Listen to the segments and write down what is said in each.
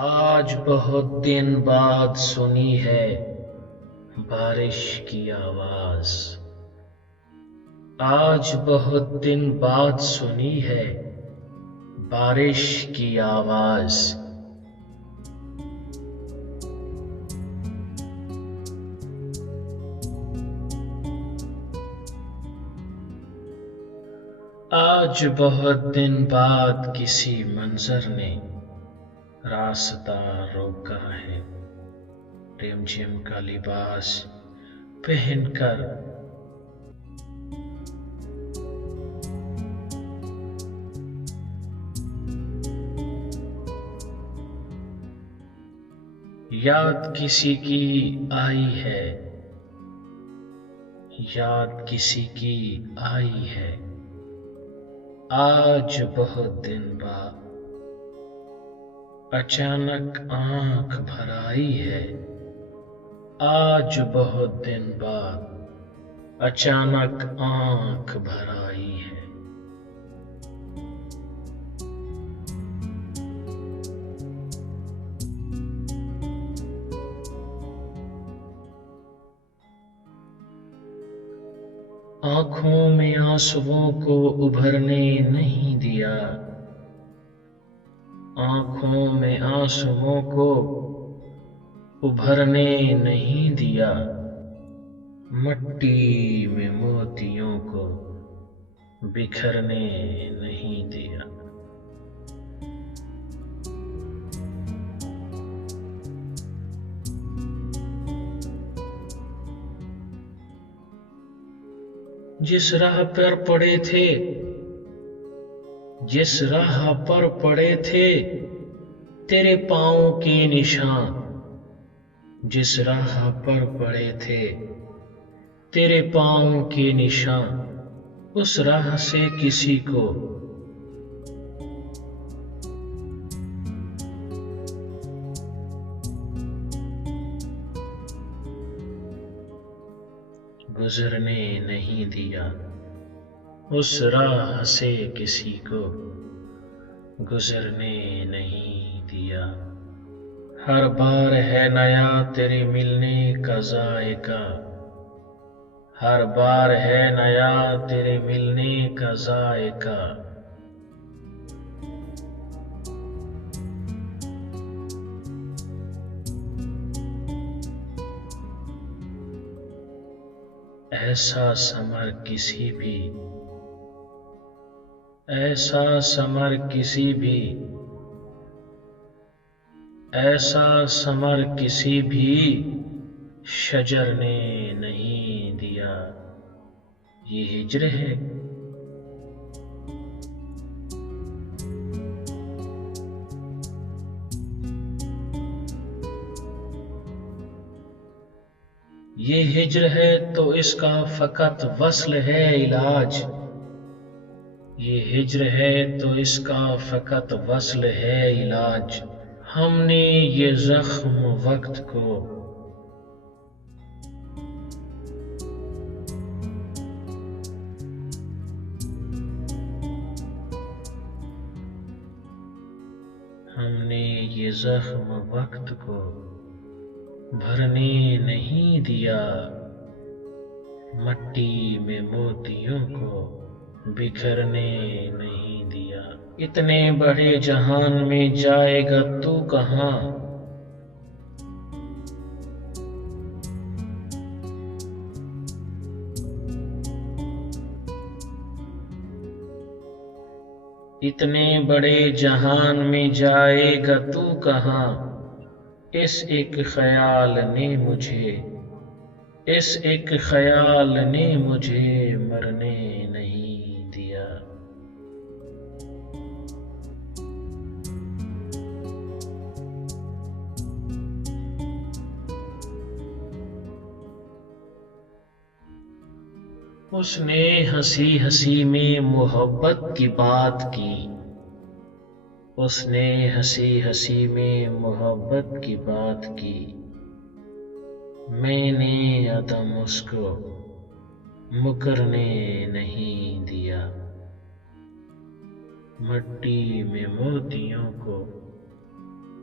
آج بہت دن بعد سنی ہے بارش کی آواز۔ آج بہت دن بعد سنی ہے بارش کی آواز۔ آج بہت دن بعد کسی منظر نے راستہ روکا ہے، رم جھم کا لباس پہن کر۔ یاد کسی کی آئی ہے، یاد کسی کی آئی ہے، آج بہت دن بعد اچانک آنکھ بھر آئی ہے۔ آج بہت دن بعد اچانک آنکھ بھر آئی ہے۔ آنکھوں میں آنسوؤں کو ابھرنے نہیں دیا، آنکھوں میں آنسوؤں کو ابھرنے نہیں دیا، مٹی میں موتیوں کو بکھرنے نہیں دیا۔ جس راہ پر پڑے تھے، جس راہ پر پڑے تھے تیرے پاؤں کے نشان، جس راہ پر پڑے تھے تیرے پاؤں کے نشان، اس راہ سے کسی کو گزرنے نہیں دیا، اس راہ سے کسی کو گزرنے نہیں دیا۔ ہر بار ہے نیا تیرے ملنے کا ذائقہ، ہر بار ہے نیا تیرے ملنے کا ذائقہ۔ ایسا سمر کسی بھی، ایسا سمر کسی بھی، ایسا سمر کسی بھی شجر نے نہیں دیا۔ یہ ہجر ہے، یہ ہجر ہے تو اس کا فقط وصل ہے علاج، یہ ہجر ہے تو اس کا فقط وصل ہے علاج۔ ہم نے یہ زخم وقت کو ہم نے یہ زخم وقت کو بھرنے نہیں دیا، مٹی میں موتیوں کو بکھرنے نہیں دیا۔ اتنے بڑے جہان میں جائے گا تو کہاں، اتنے بڑے جہان میں جائے گا تو کہاں، اس ایک خیال نے مجھے، اس ایک خیال نے مجھے مرنے نہیں دیا۔ اس نے ہنسی ہنسی میں محبت کی بات کی، اس نے ہنسی ہنسی میں محبت کی بات کی، میں نے عدم اس کو مکرنے نہیں دیا۔ مٹی میں موتیوں کو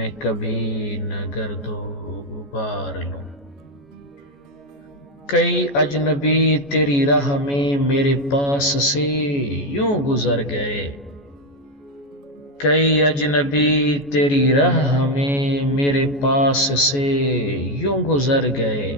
میں کبھی نہ گرد و غبار لوں۔ کئی اجنبی تیری راہ میں میرے پاس سے یوں گزر گئے، کئی اجنبی تیری راہ میں میرے پاس سے یوں گزر گئے۔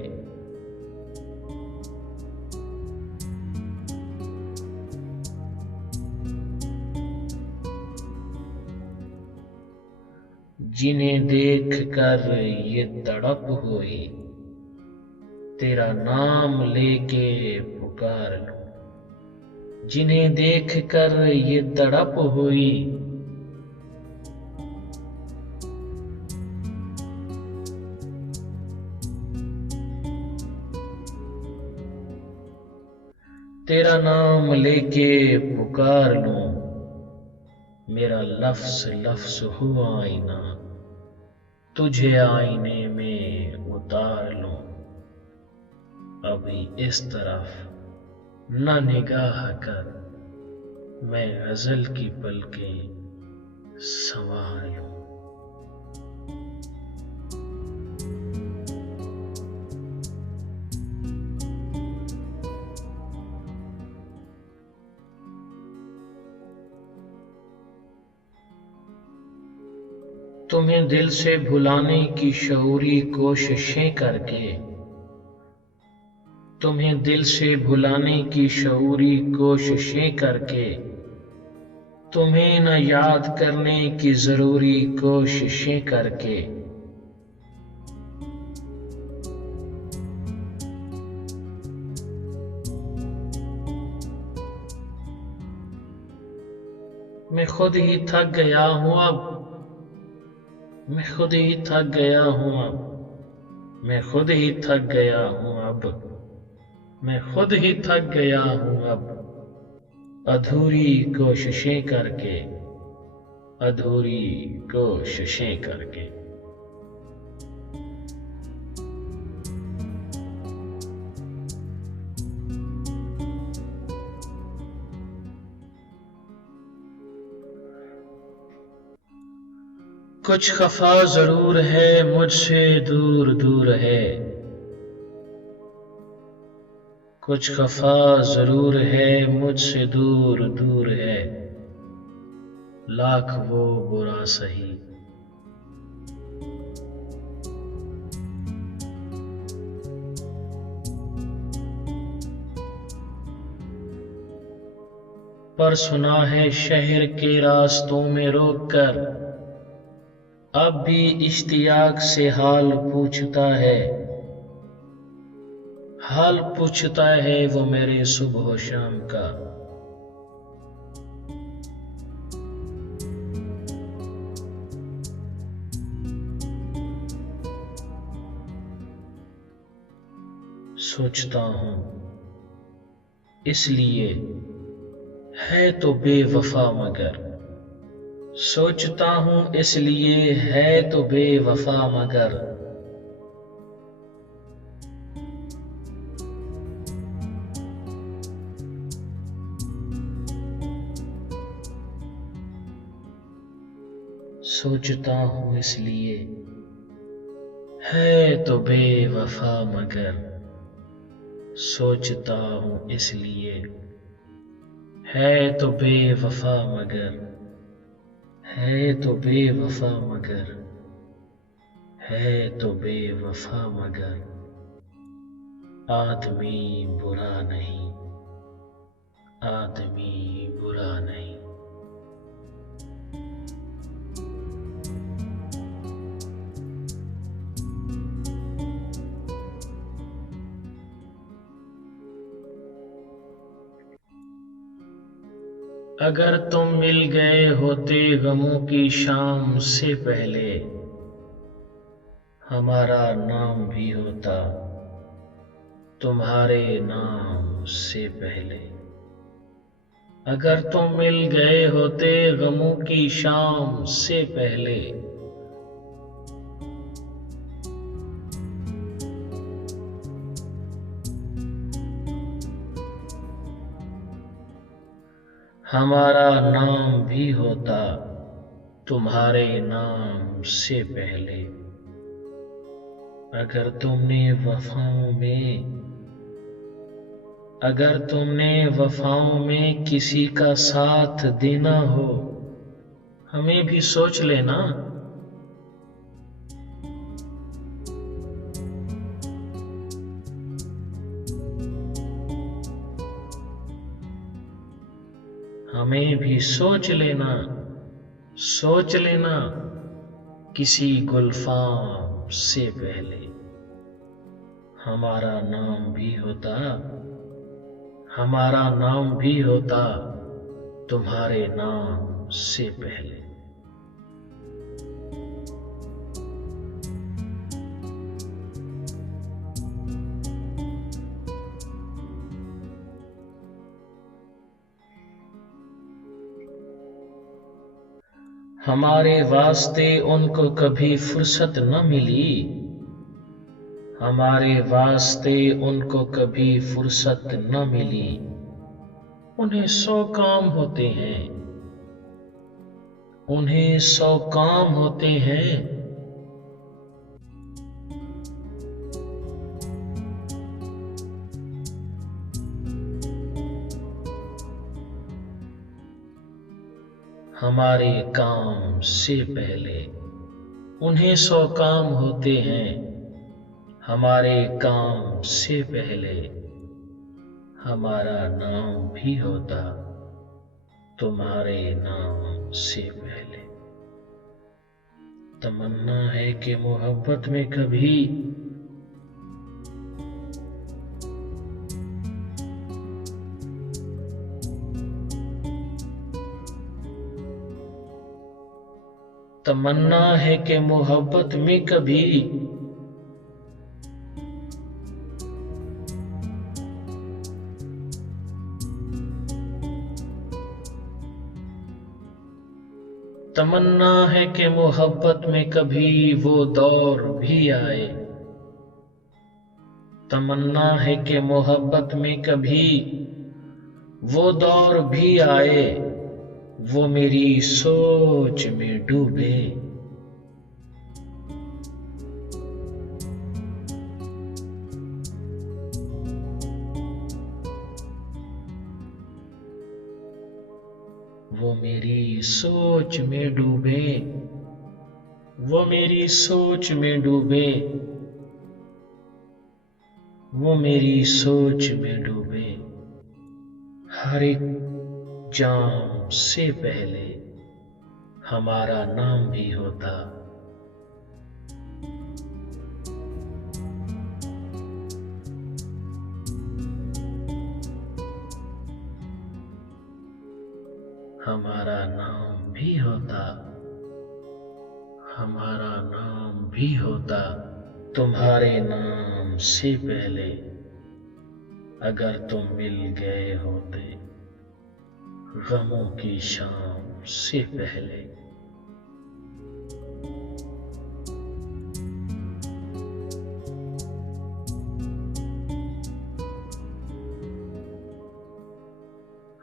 جنہیں دیکھ کر یہ تڑپ ہوئی، تیرا نام لے کے پکار لوں۔ جنہیں دیکھ کر یہ تڑپ ہوئی، تیرا نام لے کے پکار لوں۔ میرا لفظ لفظ ہو آئینہ، تجھے آئینے میں اتار لوں۔ ابھی اس طرف نہ نگاہ کر، میں غزل کی پلکیں سنوار لوں۔ تمہیں دل سے بھلانے کی شعوری کوششیں کر کے، تمہیں دل سے بھلانے کی شعوری کوششیں کر کے، تمہیں نہ یاد کرنے کی ضروری کوششیں کر کے، میں خود ہی تھک گیا ہوں اب، میں خود ہی تھک گیا ہوں اب، میں خود ہی تھک گیا ہوں اب، میں خود ہی تھک گیا ہوں اب، ادھوری کوششیں کر کے، ادھوری کوششیں کر کے۔ کچھ خفا ضرور ہے مجھ سے دور دور ہے، کچھ خفا ضرور ہے مجھ سے دور دور ہے، لاکھ وہ برا سہی۔ پر سنا ہے شہر کے راستوں میں روک کر، اب بھی اشتیاق سے حال پوچھتا ہے، حال پوچھتا ہے وہ میرے صبح و شام کا۔ سوچتا ہوں اس لیے ہے تو بے وفا مگر، سوچتا ہوں اس لیے ہے تو بے وفا مگر، سوچتا ہوں اس لیے ہے تو بے وفا مگر، سوچتا ہوں اس لیے ہے تو بے وفا مگر، ہے تو بے وفا مگر، ہے تو بے وفا مگر، آدمی برا نہیں، آدمی برا نہیں۔ اگر تم مل گئے ہوتے غموں کی شام سے پہلے، ہمارا نام بھی ہوتا تمہارے نام سے پہلے۔ اگر تم مل گئے ہوتے غموں کی شام سے پہلے، ہمارا نام بھی ہوتا تمہارے نام سے پہلے۔ اگر تم نے وفاؤں میں کسی کا ساتھ دینا ہو، ہمیں بھی سوچ لینا۔ ہمیں بھی سوچ لینا کسی گلفام سے پہلے۔ ہمارا نام بھی ہوتا تمہارے نام سے پہلے۔ ہمارے واسطے ان کو کبھی فرصت نہ ملی، ہمارے واسطے ان کو کبھی فرصت نہ ملی۔ انہیں 100 کام ہوتے ہیں۔ ہمارے کام سے پہلے انہیں 100 کام ہوتے ہیں۔ ہمارے کام سے پہلے ہمارا نام بھی ہوتا تمہارے نام سے پہلے۔ تمنا ہے کہ محبت میں کبھی محبت میں کبھی وہ دور بھی آئے۔ تمنا ہے کہ محبت میں کبھی وہ دور بھی آئے، وہ میری سوچ میں ڈوبے۔ وہ میری سوچ میں ڈوبے، وہ میری سوچ میں ڈوبے، وہ میری سوچ میں ڈوبے۔ ہر ایک جام سے پہلے ہمارا نام بھی ہوتا۔ ہمارا نام بھی ہوتا، ہمارا نام بھی ہوتا تمہارے نام سے پہلے۔ اگر تم مل گئے ہوتے غموں کی شام سے پہلے۔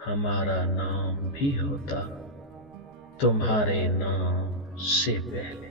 ہمارا نام بھی ہوتا تمہارے نام سے پہلے۔